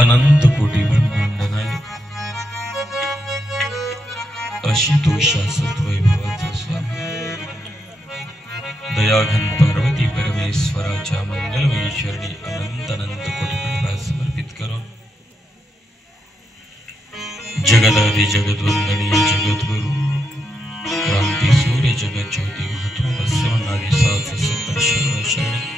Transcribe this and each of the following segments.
अनंत कोटी ब्रह्मांड नाही अशी तो शाश्वत वैभवाचा स्वामी दयाघन पार्वती परमेश्वराच्या मंगलमयी चरणी अनंत अनंत कोटी प्रभात समर्पित करून जगदादि जगद्वंदनीय जगद्गुरु क्रांती सूर्य जगत ज्योती महत्व बसवनादि सात सत्तर शरणी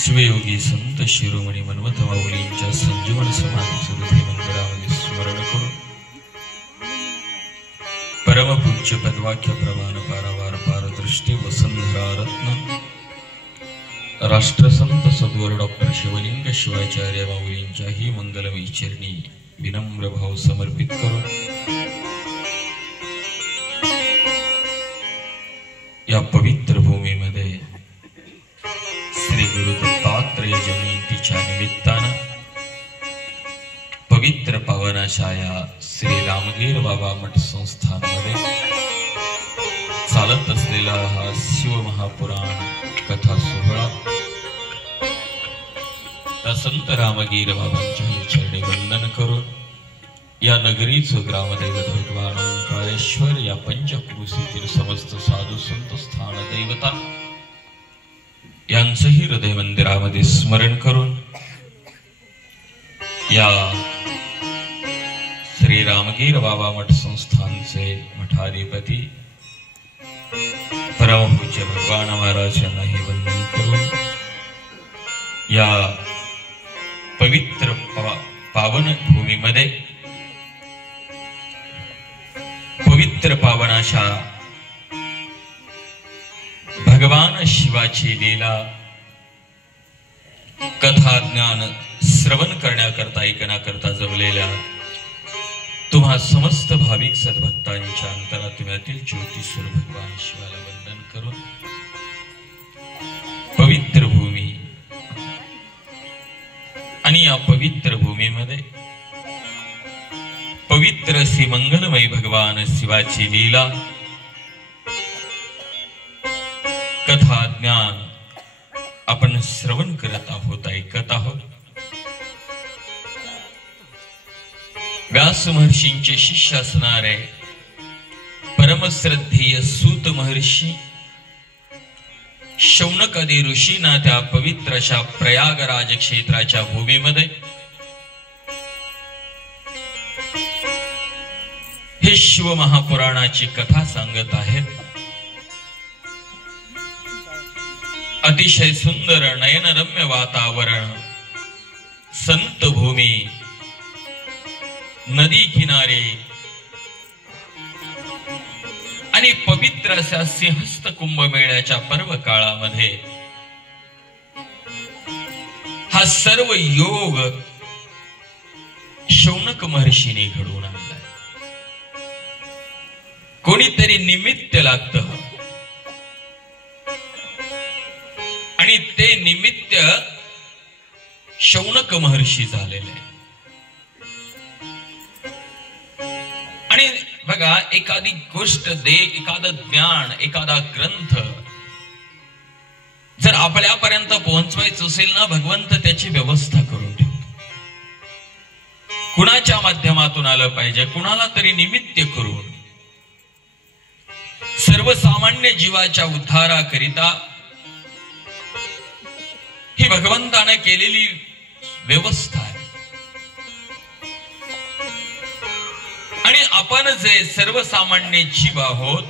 शिवयोगी संत शिरोमणी मनमथ माऊलींच्या संजीवन समाधीचं हृदय मंदिरामध्ये स्मरण करून परमपूज्य पदवाक्य प्रमाण पारावार पारदृष्टी वसंधरा रत्न राष्ट्रसंत सद्गुरू डॉक्टर शिवलिंग शिवाचार्य माऊलींच्या ही मंगलमयी चरणी विनम्र भाव समर्पित करून या पवित्र भूमीमध्ये श्री गुरु दत्तात्रेय जयंतीच्या निमित्तानं पवित्र पावन अशा या श्री रामगीर बाबा मठ संस्थानमध्ये चालत असलेला हा शिव महापुराण कथा सोहळा त्या संत रामगीर बाबांच्या चरणी वंदन करून या नगरीचं ग्रामदैवत भगवान ओंकारेश्वर या पंचक्रोशीतील समस्त साधू संत स्थान देवता यांचंही हृदय मंदिरामध्ये स्मरण करून या श्री रामगीर बाबा मठ संस्थानचे मठाधिपती परमपूज्य भगवान महाराज यांनाही वंदन करून या पवित्र पावन भूमीमध्ये पवित्र पावन अशा भगवान शिवाची लीला कथा ज्ञान श्रवण करण्याकरता ऐकण्याकरता जमलेल्या तुम्हा समस्त भाविक सद्भक्तांच्या अंतरात्म्यातील ज्योतिस्वर भगवान शिवाला वंदन करून पवित्र भूमी आणि या पवित्र भूमीमध्ये पवित्र श्री मंगलमय भगवान शिवाची लीला कथा ज्ञान आपण श्रवण करत आहोत ऐकत आहोत। व्यास महर्षींचे शिष्य असणारे परमश्रद्धेय सूत महर्षी शौनकादी ऋषींना त्या पवित्र अशा प्रयागराज क्षेत्राच्या भूमीमध्ये हे शिव महापुराणाची कथा सांगत आहेत। अतिशय सुंदर नयनरम्य वातावरण, संत भूमी, नदी किनारे आणि पवित्र अशा सिंहस्थ कुंभमेळ्याच्या पर्व काळामध्ये हा सर्व योग शौनक महर्षीने घडवून आणला। कोणीतरी निमित्त लागतं आणि ते निमित्त शौनक महर्षी झालेले। आणि बघा, एखादी गोष्ट एखादं ज्ञान, एखादा ग्रंथ जर आपल्यापर्यंत पोहोचवायचं असेल ना, भगवंत त्याची व्यवस्था करून ठेवतो। कुणाच्या माध्यमातून आलं पाहिजे, कुणाला तरी निमित्त करून सर्वसामान्य जीवाच्या उद्धाराकरिता ही भगवंताने केलेली व्यवस्था आहे। आणि आपण जे सर्वसामान्य जीव आहोत,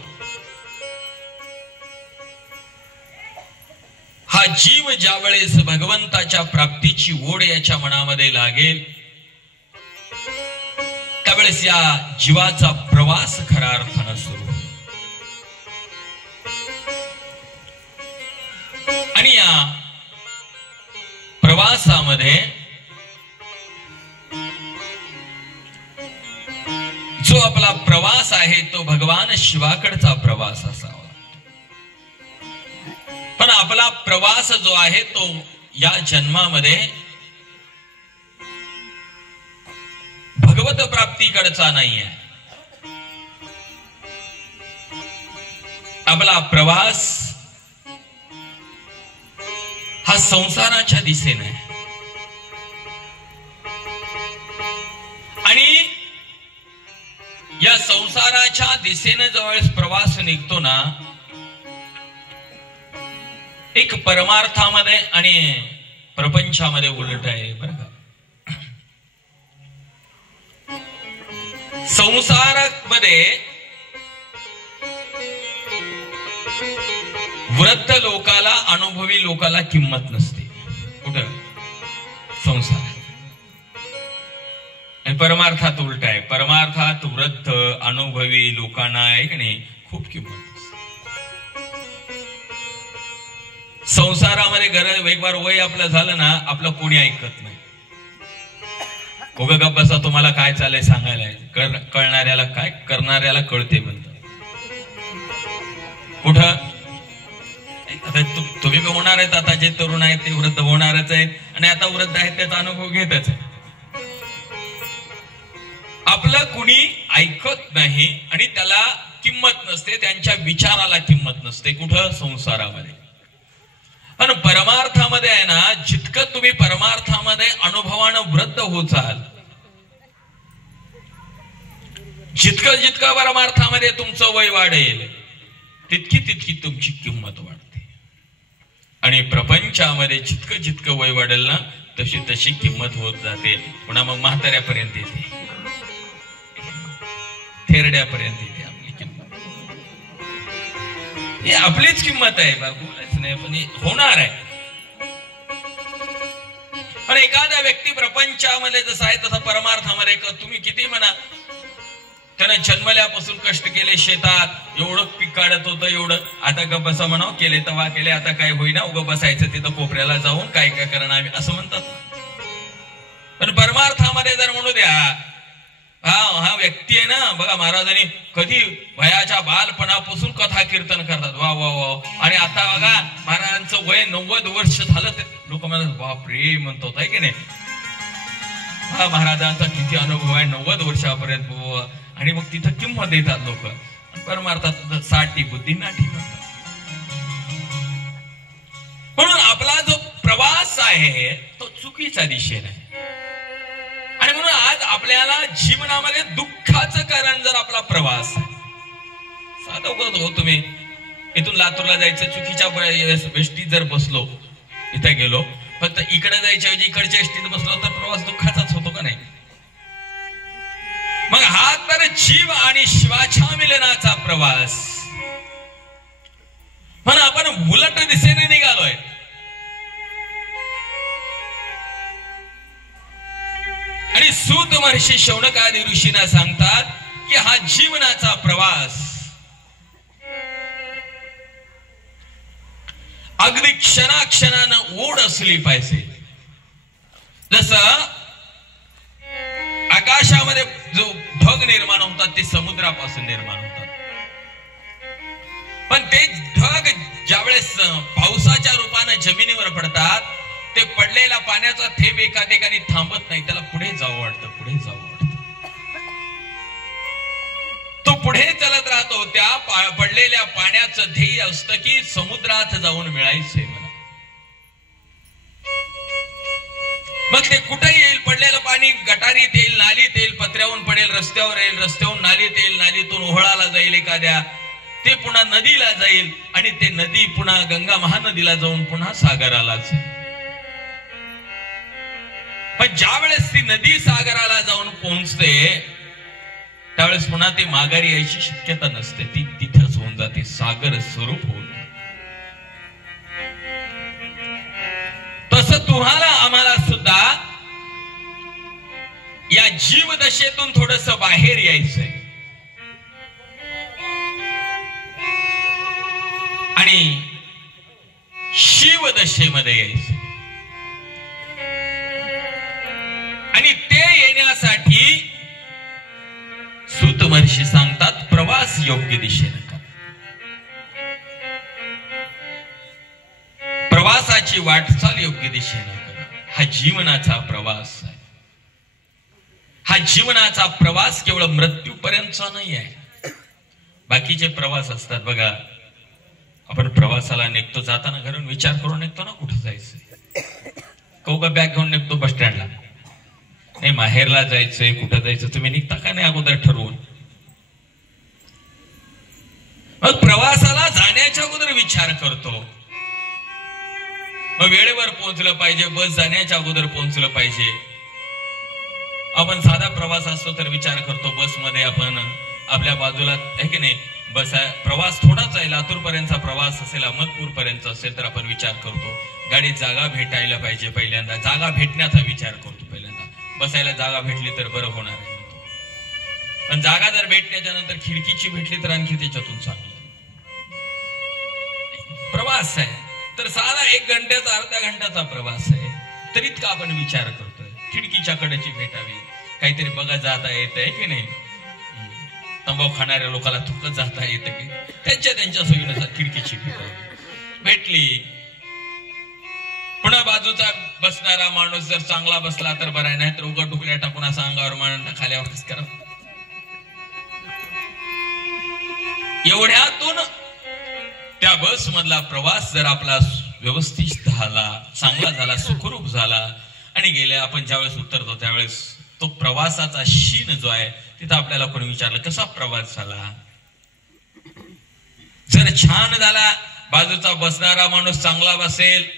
हा जीव ज्यावेळेस भगवंताच्या प्राप्तीची ओढ याच्या मनामध्ये लागेल, त्यावेळेस या जीवाचा प्रवास खऱ्या अर्थानं सुरू होईल। आणि या प्रवासामध्ये जो आपला प्रवास आहे तो भगवान शिवाकडचा प्रवास असावा। पण आपला प्रवास जो आहे तो या जन्मामध्ये भगवत प्राप्तीकडचा नाही आहे। आपला प्रवास हा संसाराच्या दिशेने आहे। दिशेने जवळच प्रवास निघतो ना, एक परमार्थामध्ये आणि प्रपंचामध्ये उलट आहे बरं का. संसारामध्ये वृद्ध लोकाला, अनुभवी लोकाला किंमत नसते. कुठं? संसारात. परमार्थात उलट आहे. परमार्थात वृद्ध अनुभवी लोकांना आहे की नाही खूप किंमत. संसारामध्ये गरज एक बार वय आपलं झालं ना, आपलं कोणी ऐकत नाही. उगा गप्प बसा, तुम्हाला काय चाललंय सांगायला, कळणाऱ्याला काय, करणाऱ्याला कळते म्हणतात. कुठं? आता तुम्ही बी होणार आहेत, आता जे तरुण आहेत ते वृद्ध होणारच आहेत, आणि आता वृद्ध आहेत त्याचा अनुभव घेतच आहे. आपलं कुणी ऐकत नाही आणि त्याला किंमत नसते, त्यांच्या विचाराला किंमत नसते. कुठं? संसारामध्ये. पण परमार्थामध्ये आहे ना, जितकं तुम्ही परमार्थामध्ये अनुभवानं वृद्ध होत जाल, जितकं जितकं परमार्थामध्ये तुमचं वय वाढेल, तितकी तितकी तुमची किंमत वाढते. आणि प्रपंचामध्ये जितकं जितकं वय वाढेल ना, तशी तशी किंमत होत जाते. पुन्हा मग म्हाताऱ्यापर्यंत येते, थेरड्यापर्यंत येते आपली किंमत. ही आपलीच किंमत आहे, बोलायचं नाही पण होणार आहे. पण एखादा व्यक्ती प्रपंचामध्ये जसा आहे तसा परमार्थामध्ये, तुम्ही किती म्हणा, त्यानं जन्मल्यापासून कष्ट केले, शेतात एवढं पीक काढत होतं, एवढं आता ग बसा म्हणावं, केले तवा केले, आता काय होईना, उगं बसायचं तिथं कोपऱ्याला जाऊन काय काय करणार आम्ही असं म्हणतात. पण परमार्थामध्ये जर म्हणू द्या, हा व्यक्ती आहे ना, बघा महाराजांनी कधी वयाच्या बालपणापासून कथा कीर्तन करतात, वा वा वा, आणि आता बघा महाराजांचं वय 90 वर्ष झालं, ते लोक म्हणतात बापरे म्हणतात, आहे की नाही. हा महाराजांचा किती अनुभव आहे, 90 वर्षापर्यंत, आणि मग तिथं किंमत देतात लोक. परमार्थात 60 बुद्धी नाठी म्हणतात. म्हणून आपला जो प्रवास आहे तो चुकीच्या दिशेने आहे. आणि म्हणून आज आपल्याला जीवनामध्ये दुःखाचं कारण जर आपला प्रवास, साधं करत हो, तुम्ही इथून लातूरला जायचं, चुकीच्या एसटीत जर बसलो, इथे गेलो, फक्त इकडे जायच्या ऐवजी इकडच्या एसटीत बसलो तर प्रवास दुःखाचाच होतो का नाही. मग हा तर जीव आणि शिवाच्या मिलनाचा प्रवास. म्हणून आपण उलट दिशेने निघालोय. आणि सूत महर्षी शौनकादी ऋषींना सांगतात की हा जीवनाचा प्रवास अगदी क्षणाक्षणानं ओढ असली पाहिजे. जसं आकाशामध्ये जो ढग निर्माण होतात ते समुद्रापासून निर्माण होतात, पण ते ढग ज्यावेळेस पावसाच्या रूपाने जमिनीवर पडतात, ते पडलेला पाण्याचा थेंब एका ठिकाणी थांबत नाही, त्याला पुढे जावं वाटतं, पुढे जावं वाटतं. तो पुढे चलत राहतो. त्या पडलेल्या पाण्याचं ध्येय असतं की समुद्रात जाऊन मिळायचंय मला. मग ते कुठे येईल, पडलेलं पाणी गटारीत येईल, नालीत येईल, पत्र्यावरून पडेल, रस्त्यावर येईल, रस्त्यावरून नालीत येईल, नालीतून ओहळाला जाईल एखाद्या, ते पुन्हा नदीला जाईल, आणि ते नदी पुन्हा गंगा महानदीला जाऊन पुन्हा सागरालाच. पण ज्या वेळेस ती नदी सागराला जाऊन पोहोचते त्यावेळेस पुन्हा ती माघारी यायची शक्यता नसते, ती तिथंच होऊन जाते, सागर स्वरूप होऊन. तसं तुम्हाला आम्हाला सुद्धा या जीवदशेतून थोडस बाहेर यायचंय आणि शिवदशेमध्ये यायचंय. आणि ते येण्यासाठी सूत महर्षी सांगतात प्रवास योग्य दिशेने करा. प्रवासाची वाटचाल योग्य दिशेने करा. हा जीवनाचा प्रवास आहे. हा जीवनाचा प्रवास केवळ मृत्यूपर्यंतचा नाही आहे. बाकीचे प्रवास असतात बघा, आपण प्रवासाला निघतो, जाताना घरून विचार करून निघतो ना कुठं जायचंय, कौका बॅग घेऊन निघतो बस स्टँडला, नाही माहेरला जायचंय, कुठं जायचं, तुम्ही निघता का नाही अगोदर ठरवून. मग प्रवासाला जाण्याच्या अगोदर विचार करतो, मग वेळेवर पोहोचलं पाहिजे, बस जाण्याच्या अगोदर पोहोचलं पाहिजे. आपण साधा प्रवास असतो तर विचार करतो, बसमध्ये आपण आपल्या बाजूला आहे की नाही, बस प्रवास थोडाच आहे, लातूर पर्यंतचा प्रवास असेल, अहमदपूर पर्यंत असेल तर आपण विचार करतो गाडीत जागा भेटायला पाहिजे. पहिल्यांदा जागा भेटण्याचा विचार करतो, पहिल्यांदा बसायला जागा भेटली तर बरं होणार आहे. पण जागा जर भेटण्याच्या नंतर खिडकीची भेटली तर आणखी त्याच्यातून चांगलं. प्रवास आहे तर साधा 1 घंट्याचा अर्ध्या घंट्याचा प्रवास आहे तरी इतका आपण विचार करतोय. खिडकीच्या कडेची भेटावी, काहीतरी बघा जाता येत आहे की नाही. तंबाखू खाणाऱ्या लोकांना थुकत जाता येतं की त्यांच्या सोयीनुसार खिडकीची भेटली. पुन्हा बाजूचा बसणारा माणूस जर चांगला बसला तर बरा, नाही तर उघड ढुकल्या टाकून असा अंगावर मांडा खाल्यावर कस करा. एवढ्यातून त्या बस मधला प्रवास जर आपला व्यवस्थित झाला, चांगला झाला, सुखरूप झाला आणि गेले आपण ज्यावेळेस उतरतो त्यावेळेस तो प्रवासाचा शीन जो आहे तिथं आपल्याला कोणी विचारलं कसा प्रवास झाला, जर छान झाला, बाजूचा बसणारा माणूस चांगला बसेल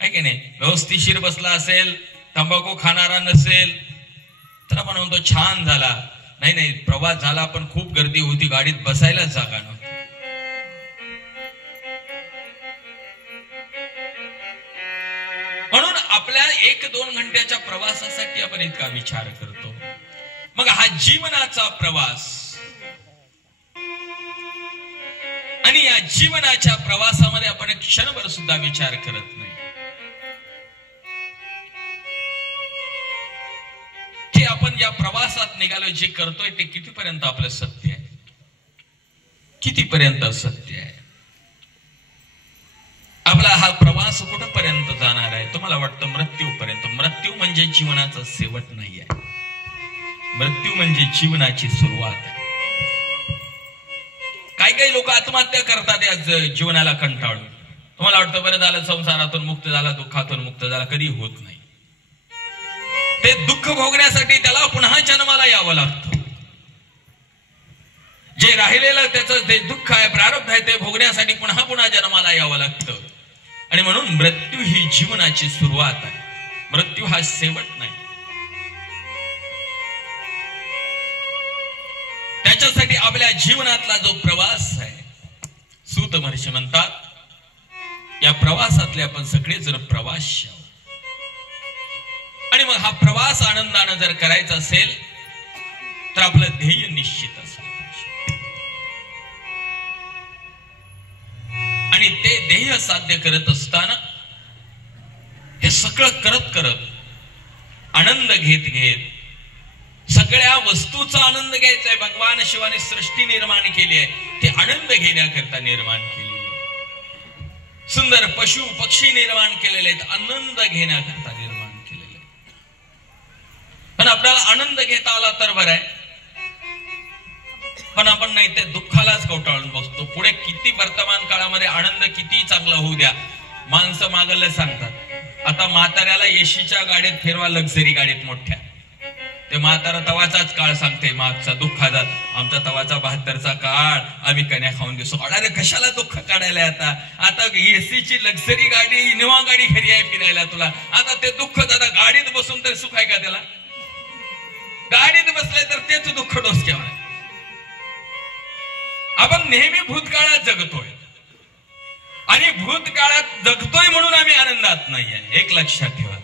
आहे की नाही, व्यवस्थितशीर बसला असेल, तंबाखू खाणारा नसेल तर आपण म्हणतो छान झाला. नाही प्रवास झाला पण खूप गर्दी होती, गाडीत बसायलाच जागा नव्हती. म्हणून आपल्या 1-2 घंट्याच्या प्रवासासाठी आपण इतका विचार करतो. मग हा जीवनाचा प्रवास आणि या जीवनाच्या प्रवासामध्ये आपण एक क्षणभर सुद्धा विचार करत नाही की आपण या प्रवासात निघालो, जे करतोय ते कितीपर्यंत आपलं सत्य आहे, कितीपर्यंत सत्य आहे. आपला हा प्रवास कुठपर्यंत जाणार आहे. तुम्हाला वाटतं मृत्यूपर्यंत. मृत्यू म्हणजे जीवनाचा शेवट नाही आहे, मृत्यू म्हणजे जीवनाची सुरुवात आहे. काही लोक आत्महत्या करतात या जीवनाला कंटाळून. तुम्हाला वाटतं बरं झालं, संसारातून मुक्त झाला, दुःखातून मुक्त झाला, कधी होत नाही. ते दुःख भोगण्यासाठी त्याला पुन्हा जन्माला यावं लागतं. जे राहिलेलं त्याचं ते दुःख आहे, प्रारब्ध आहे, ते भोगण्यासाठी पुन्हा जन्माला यावं लागतं. आणि म्हणून मृत्यू ही जीवनाची सुरुवात आहे, मृत्यू हा शेवट नाही. त्याच्यासाठी आपल्या जीवनातला जो प्रवास आहे, सूत महर्षी म्हणतात, या प्रवासातले आपण सगळेजण प्रवासी आहोत. आणि मग हा प्रवास आनंदाने जर करायचा असेल तर आपलं ध्येय निश्चित असलं पाहिजे. आणि ते ध्येय साध्य करत असताना हे सगळं करत आनंद घेत सगळ्या वस्तूचा आनंद घ्यायचा आहे. भगवान शिवाने सृष्टी निर्माण केली आहे, ती आनंद घेण्याकरता निर्माण केलेली आहे. सुंदर पशु पक्षी निर्माण केलेले आहेत, आनंद घेण्याकरता निर्माण केलेले आहेत. पण आपल्याला आनंद घेता आला तर बरं आहे, पण आपण नाही ते दुःखालाच कवटाळून बसतो. पुढे किती वर्तमान काळामध्ये आनंद किती चांगला होऊ द्या, माणसं मागलं सांगतात आता म्हाताऱ्याला एशीच्या गाडीत फिरवा, लक्झरी गाडीत मोठ्या. ते म्हातारा तवाचाच काळ सांगते मागचा दुःखाचा, आमचा तवाचा 72चा काळ, आम्ही कन्या खाऊन दिसतो. अरे कशाला दुःख काढायला आता एसीची लक्झरी गाडी, इनोवा गाडी घरी आहे फिरायला तुला. आता ते दुःख दादा गाडीत बसून तरी सुख आहे का त्याला? गाडीत बसले तर तेच दुःख डोसक्यावर. आपण नेहमी भूतकाळात जगतोय आणि भूतकाळात जगतोय म्हणून आम्ही आनंदात नाही आहे. एक लक्षात ठेवा,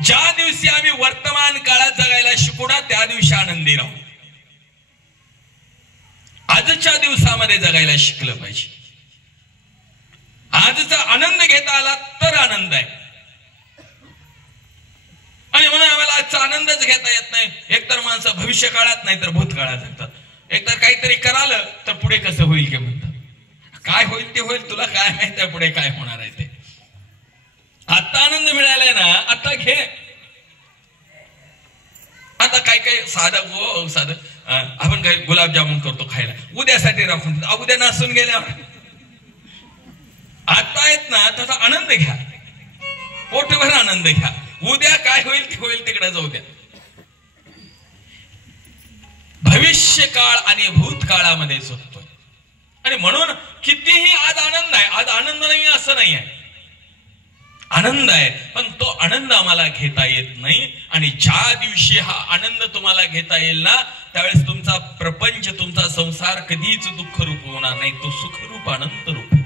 ज्या दिवशी आम्ही वर्तमान काळात जगायला शिकू ना त्या दिवशी आनंदी राहू. आजच्या दिवसामध्ये जगायला शिकलं पाहिजे. आजचा आनंद घेता आला तर आनंद आहे. आणि म्हणून आम्हाला आजचा आनंदच घेता येत नाही. एकतर माणसं भविष्य काळात नाही तर भूतकाळात जगतात. एकतर काहीतरी करालं तर पुढे कसं होईल की म्हणतात. काय होईल ते होईल, तुला काय माहिती आहे पुढे काय होणार आहे ते. आता आनंद मिळालाय ना, आता घे. आता काय साधं आपण काही गुलाबजामुन करतो खायला, उद्यासाठी राखून, उद्या नासून गेल्यावर. आता आहेत ना त्याचा आनंद घ्या, पोटभर आनंद घ्या. उद्या काय होईल ते होईल, तिकडे जाऊ द्या. भविष्य काळ आणि भूतकाळामध्ये जगतोय आणि म्हणून कितीही आज आनंद आहे, आज आनंद नाही असं नाही आहे, आनंद आहे, पण तो आनंद आम्हाला घेता येत नाही. आणि ज्या दिवशी हा आनंद तुम्हाला घेता येईल ना, त्यावेळेस तुमचा प्रपंच, तुमचा संसार कधीच दुःख रूप होणार नाही, तो सुखरूप आनंद रूप.